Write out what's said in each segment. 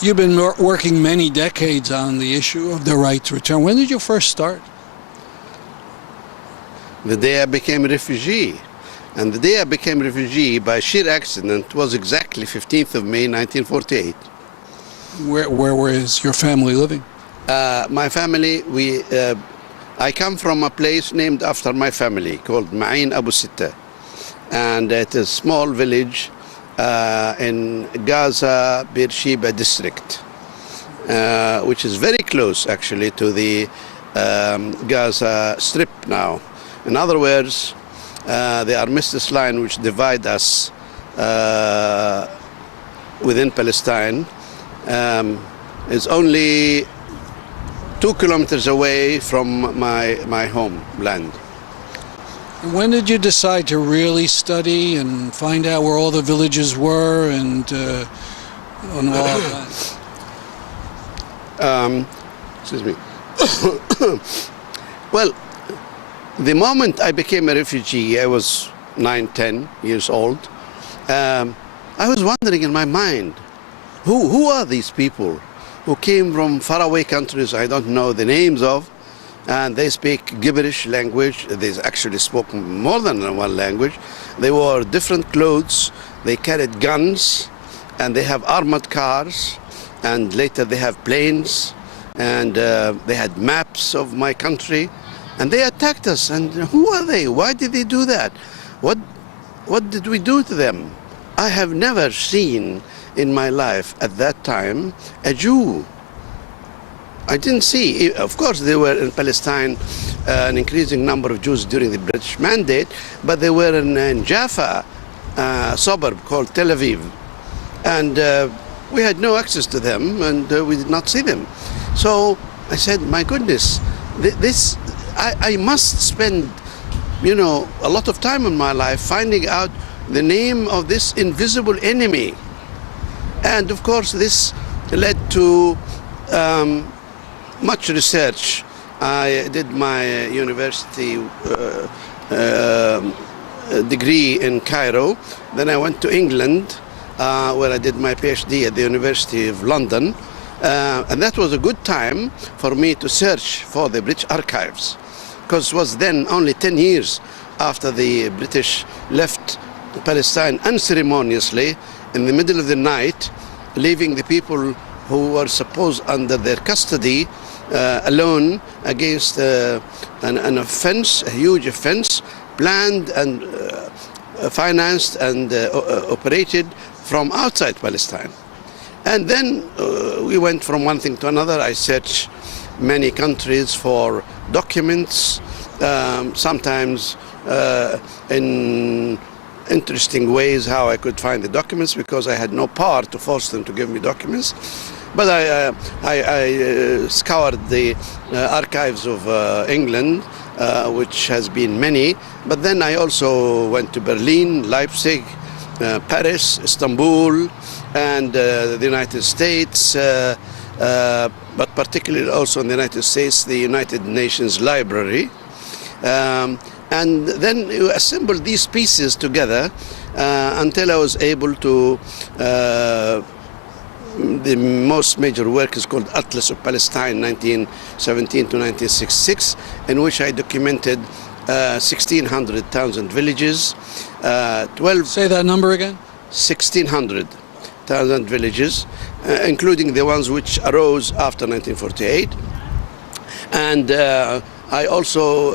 You've been working many decades on the issue of the right to return. When did you first start? The day I became a refugee. And the day I became a refugee by sheer accident was exactly 15th of May 1948. Where was your family living? My family, I come from a place named after my family called Ma'in Abu Sitta. And it's a small village in Gaza, Beersheba district, which is very close actually to the Gaza Strip now. In other words, the Armistice line which divide us within Palestine is only 2 kilometers away from my homeland. When did you decide to really study and find out where all the villages were and all of that? Excuse me. Well, the moment I became a refugee, I was 9, 10 years old. I was wondering in my mind, who are these people who came from faraway countries I don't know the names of, and they speak gibberish language. They actually spoke more than one language. They wore different clothes, they carried guns, and they have armored cars, and later they have planes, and they had maps of my country, and they attacked us. And who are they? Why did they do that? What did we do to them? I have never seen in my life at that time a Jew. I didn't see. Of course, there were in Palestine an increasing number of Jews during the British Mandate, but they were in Jaffa, a suburb called Tel Aviv. And we had no access to them, and we did not see them. So I said, my goodness, I must spend, a lot of time in my life finding out the name of this invisible enemy. And of course, this led to much research. I did my university degree in Cairo. Then I went to England, where I did my PhD at the University of London. And that was a good time for me to search for the British archives, because it was then only 10 years after the British left Palestine unceremoniously in the middle of the night, leaving the people who were supposed under their custody alone against an offense, a huge offense, planned and financed and operated from outside Palestine. And then we went from one thing to another. I searched many countries for documents, sometimes in interesting ways how I could find the documents, because I had no power to force them to give me documents. But I scoured the archives of England, which has been many. But then I also went to Berlin, Leipzig, Paris, Istanbul, and the United States, but particularly also in the United States, the United Nations Library. And then you assemble these pieces together until I was able to, the most major work is called Atlas of Palestine, 1917 to 1966, in which I documented 1,600 towns and villages, 12... Say that number again? 1,600,000 villages, including the ones which arose after 1948. And I also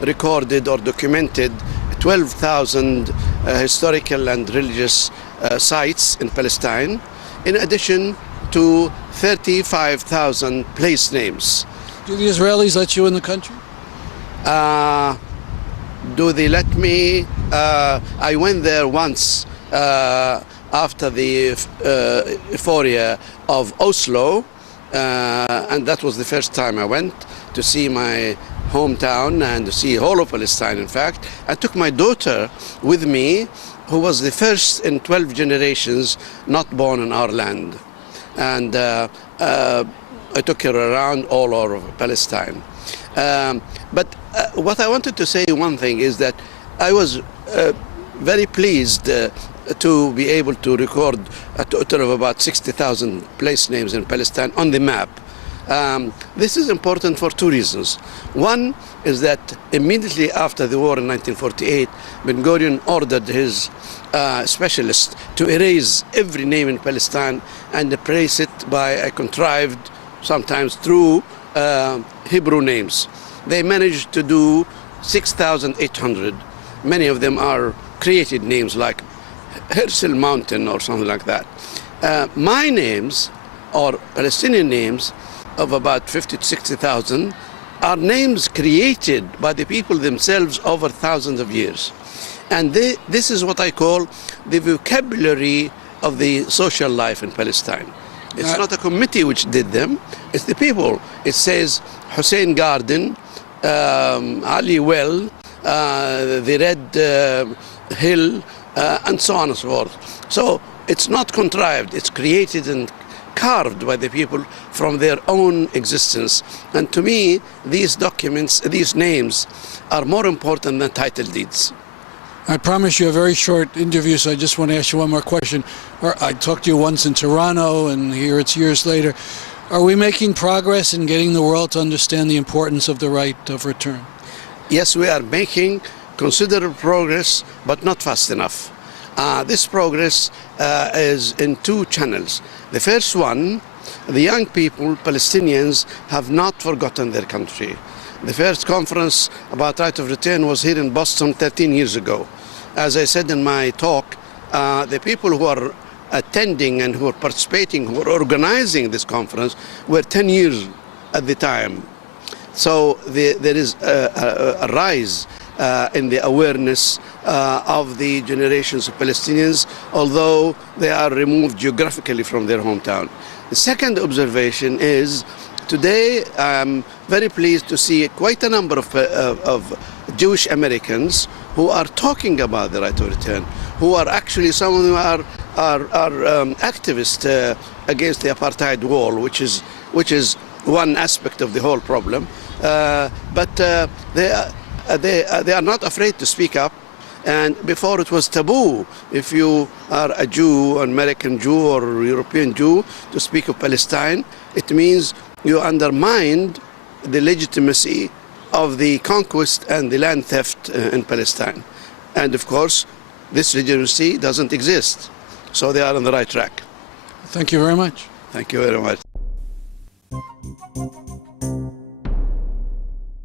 recorded or documented 12,000 historical and religious sites in Palestine, in addition to 35,000 place names. Do the Israelis let you in the country? Do they let me? I went there once after the euphoria of Oslo, and that was the first time I went to see my hometown and to see all of Palestine, in fact. I took my daughter with me, who was the first in 12 generations not born in our land. And I took her around all over Palestine. But what I wanted to say, one thing, is that I was very pleased to be able to record a total of about 60,000 place names in Palestine on the map. This is important for two reasons. One is that immediately after the war in 1948, Ben Gurion ordered his specialists to erase every name in Palestine and replace it by a contrived, sometimes true, Hebrew names. They managed to do 6,800. Many of them are created names like Herzl Mountain or something like that. My names, or Palestinian names, of about 50 to 60,000 are names created by the people themselves over thousands of years. And this is what I call the vocabulary of the social life in Palestine. It's not a committee which did them, it's the people. It says Hussein Garden, Ali Well, the Red Hill, and so on and so forth. So it's not contrived, it's created and carved by the people from their own existence. And to me, these documents, these names, are more important than title deeds. I promise you a very short interview, so I just want to ask you one more question. I talked to you once in Toronto, and here it's years later. Are we making progress in getting the world to understand the importance of the right of return? Yes, we are making considerable progress, but not fast enough. This progress is in two channels. The first one, the young people, Palestinians, have not forgotten their country. The first conference about right of return was here in Boston 13 years ago. As I said in my talk, the people who are attending and who are participating, who are organizing this conference, were 10 years at the time. So there is a rise in the awareness of the generations of Palestinians, although they are removed geographically from their hometown. The second observation is, today I'm very pleased to see quite a number of Jewish Americans who are talking about the right of return, who are actually, some of them are activists against the apartheid wall, which is one aspect of the whole problem. But they are not afraid to speak up. And before it was taboo, if you are a Jew, an American Jew or European Jew, to speak of Palestine, it means you undermined the legitimacy of the conquest and the land theft in Palestine. And of course, this legitimacy doesn't exist. So they are on the right track. Thank you very much. Thank you very much.